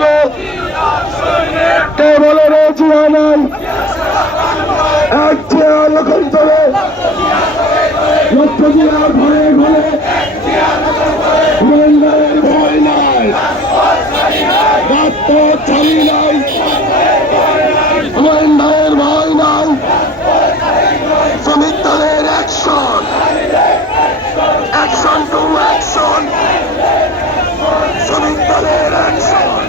বলো। কে বলো রে জিয়ানাই এক চেয়ার চলে। লক্ষ্য জেলার ঘরে ঘরে গোয়েন্দারের ভয় নাই রাজপথ চালি নাই গোয়েন্দারের ভয় নাই শ্রমিক দলের অ্যাকশন অ্যাকশন টু অ্যাকশন শ্রমিক দলের অ্যাকশন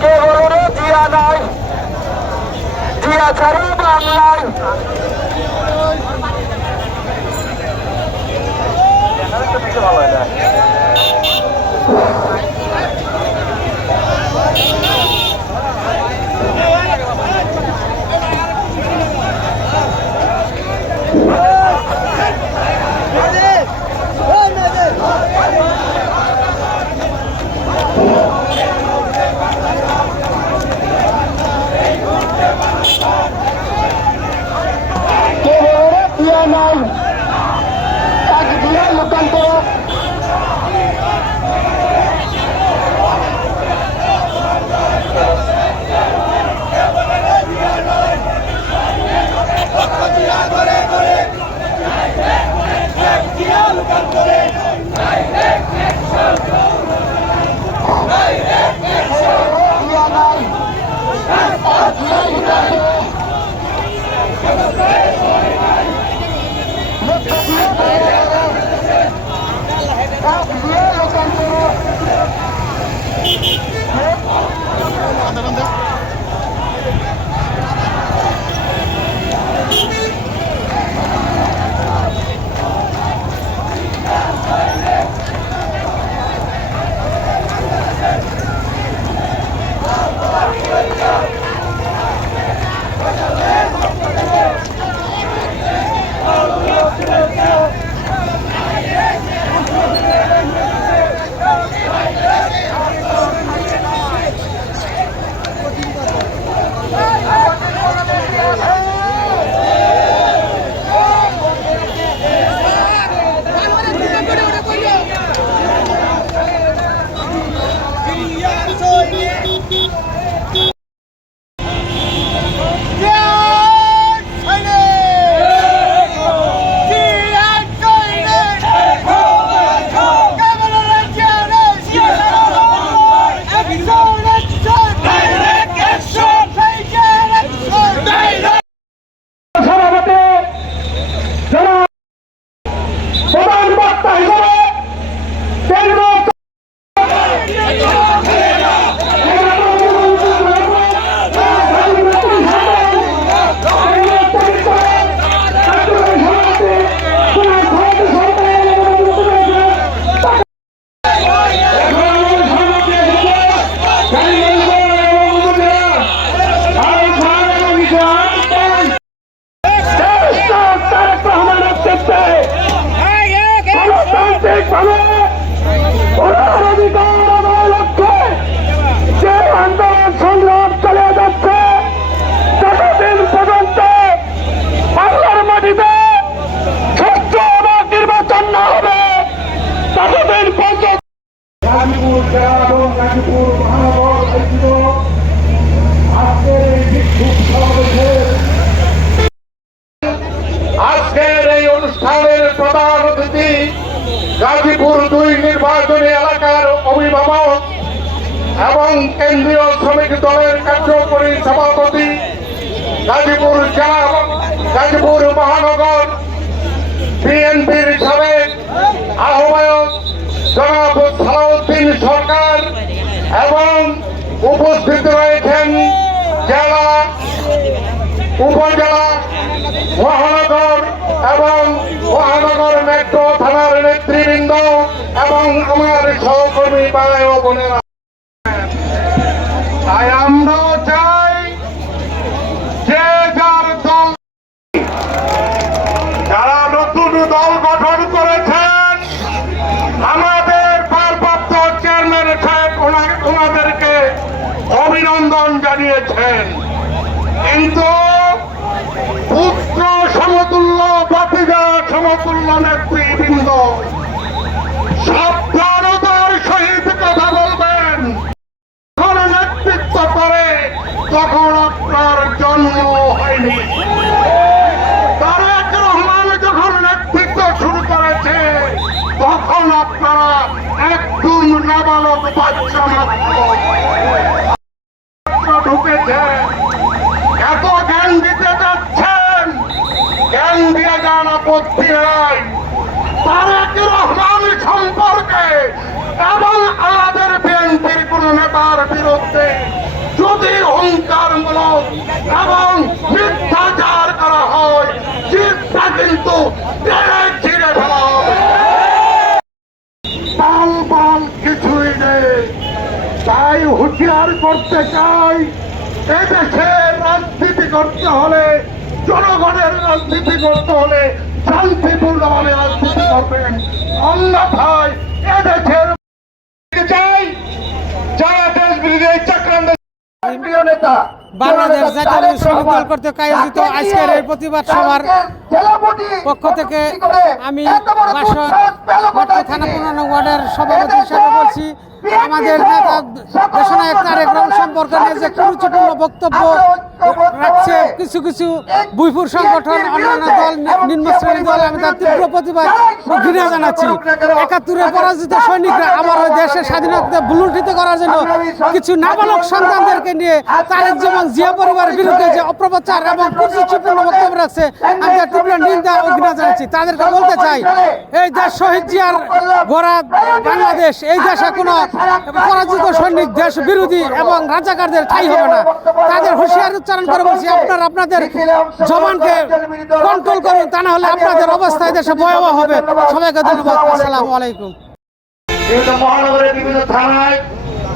কে বলো রে জিয়া নাই জিয়া ছাড়া বাংলায় কে বলো রে জিয়া নাই এক জিয়া লোকান্তর সভাপতি এবং কেন্দ্রীয় শ্রমিক দলের কার্যকরী সভাপতি গাজীপুর জেলা গাজীপুর মহানগর বিএনপির সাবেক আহ্বায়ক জনাব সালাউদ্দিন সরকার এবং উপস্থিত রয়েছেন জেলা, উপজেলা, মহানগর এবং মহানগর মেট্রো থানার নেতৃবৃন্দ এবং আমার সহকর্মী ভাই বোনেরা। তাই আমরাও চাই যে যার দল যারা নতুন দল গঠন করেছেন, আমাদের ভারপ্রাপ্ত চেয়ারম্যান সাহেব ওনাদেরকে অভিনন্দন জানিয়েছেন। কিন্তু পুত্র সমতুল্য বাতিজা সমতুল্য নেতৃবৃন্দ তখন আপনার জন্ম হয়নি। তারেক রহমান যখন নেতৃত্ব শুরু করেছে, তখন আপনারা একদম নাবালক বাচ্চা মাত্র। ঢুকেছে। এত জ্ঞান দিতে যাচ্ছেন। জ্ঞান দিয়ে যান আপত্তি নাই। তারেক রহমান সম্পর্কে এবং আমাদের বিএনপির কোন নেতার বিরুদ্ধে যদি অহংকার অহংকারমূলক এবং মিথ্যাচার করা হয়, জিতটা কিন্তু নেই। তাই হুঁশিয়ার করতে চাই রাজনীতি করতে হলে, জনগণের রাজনীতি করতে হলে শান্তিপূর্ণভাবে রাজনীতি করবেন। অন্যথায় এদেশের চাই, যারা দেশ বিরোধী চক্রান্ত বাংলাদেশ জাতীয় শ্রমিক দল কর্তৃক আয়োজিত আজকের এই প্রতিবাদ সভার পক্ষ থেকে আমি বাসন থানা পনেরো ওয়ার্ডের সভাপতি হিসাবে বলছি আমাদের নেতা দেশনায়ক তারেক রহমান সম্পর্কে নিয়ে যে গুরুত্বপূর্ণ বক্তব্য রাখছে, কিছু কিছু বুইপুর সংগঠন, অন্যান্য দল, নিম্ন শ্রেণি দল, আমি তার তীব্র প্রতিবাদ ঘৃণা জানাচ্ছি। একাত্তরে পরাজিত সৈনিকরা আবার ওই দেশের স্বাধীনতা ভুলুণ্ঠিত করার জন্য কিছু নাবালক সন্তানদেরকে নিয়ে তারেক যেমন জিয়া পরিবারের বিরুদ্ধে যে অপ্রচার এবং কুরুচিপূর্ণ বক্তব্য রাখছে, আমি তার তীব্র নিন্দা ও ঘৃণা জানাচ্ছি। তাদেরকে বলতে চাই, এই দেশ শহীদ জিয়ার গড়া বাংলাদেশ, এই দেশে কোনো পরাজিত সৈনিক দেশ বিরোধী এবং রাজাকারদের ঠাই হবে না। তাদের হুঁশিয়ার উচ্চারণ করে বলছি, আপনারা আপনাদের জবানকে কন্ট্রোল করুন, তা না হলে আপনাদের অবস্থা দেশে ভয়াবহ হবে। সবাইকে ধন্যবাদ, আসসালামু আলাইকুম। বিভিন্ন মহানগরের বিভিন্ন থানায়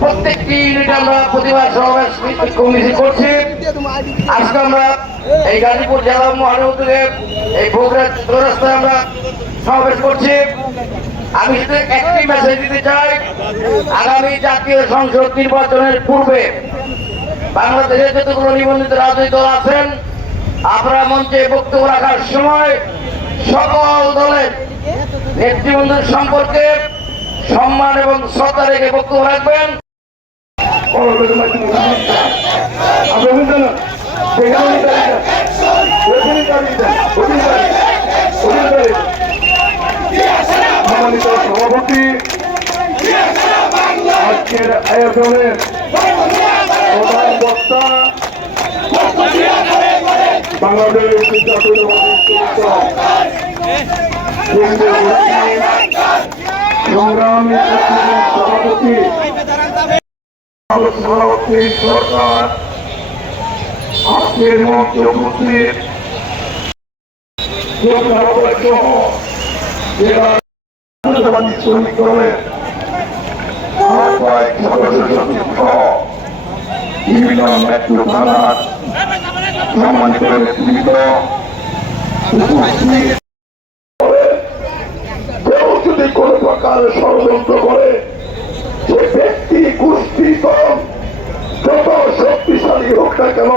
প্রত্যেকটি ইউনিটে আমরা প্রতিবাদ সমাবেশ কমিটি করছি। আজকে আমরা এই গাজীপুর জেলা মহানগরে এই বগুড়া চৌরাস্তায় আমরা সমাবেশ করছি। আমি শুধু একটি মেসেজ দিতে চাই, আগামী জাতীয় সংসদ নির্বাচনের পূর্বে বাংলাদেশের যতগুলো নিবন্ধিত রাজনৈতিক দল আছেন, আপনারা মঞ্চে বক্তব্য রাখার সময় সকল দলের নেতৃবৃন্দের সম্পর্কে সম্মান এবং শ্রদ্ধা রেখে বক্তব্য রাখবেন। সম্মানিত সভাপতি। আজকের আয়োজনের প্রধান বক্তা বাংলাদেশ সভাপতি। সরকার কেউ যদি কোনো প্রকার ষড়যন্ত্র করে যে ব্যক্তি, গোষ্ঠী, দল যত শক্তিশালী হোক না কেন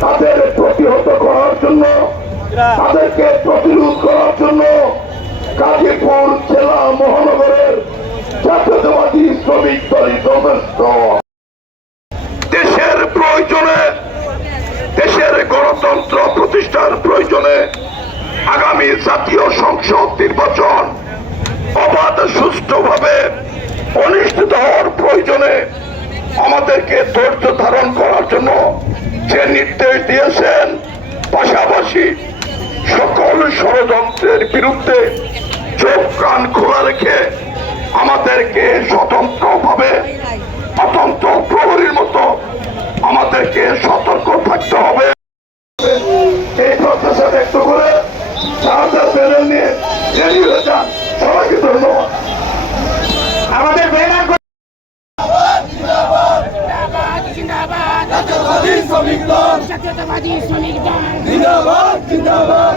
তাদের প্রতিহত করার জন্য, তাদেরকে প্রতিরোধ করার জন্য গাজীপুর জেলা মহানগরের জাতীয়তাবাদী শ্রমিক দলই যথেষ্ট। দেশের প্রয়োজনে, দেশের গণতন্ত্র প্রতিষ্ঠার প্রয়োজনে আগামী জাতীয় সংসদ নির্বাচন অবাধ, সুষ্ঠুভাবে অনুষ্ঠিত হওয়ার প্রয়োজনে আমাদেরকে ধৈর্য ধারণ করার জন্য যে নির্দেশ দিয়েছেন, পাশাপাশি সকল ষড়যন্ত্রের বিরুদ্ধে সাহায্যের প্যানেল নিয়ে রেডি হয়ে যান। সবাইকে ধন্যবাদ। আমাদের ব্যানার জাতীয়তাবাদী শ্রমিক দল জাতীয়তাবাদী শ্রমিক দল। জিন্দাবাদ জিন্দাবাদ।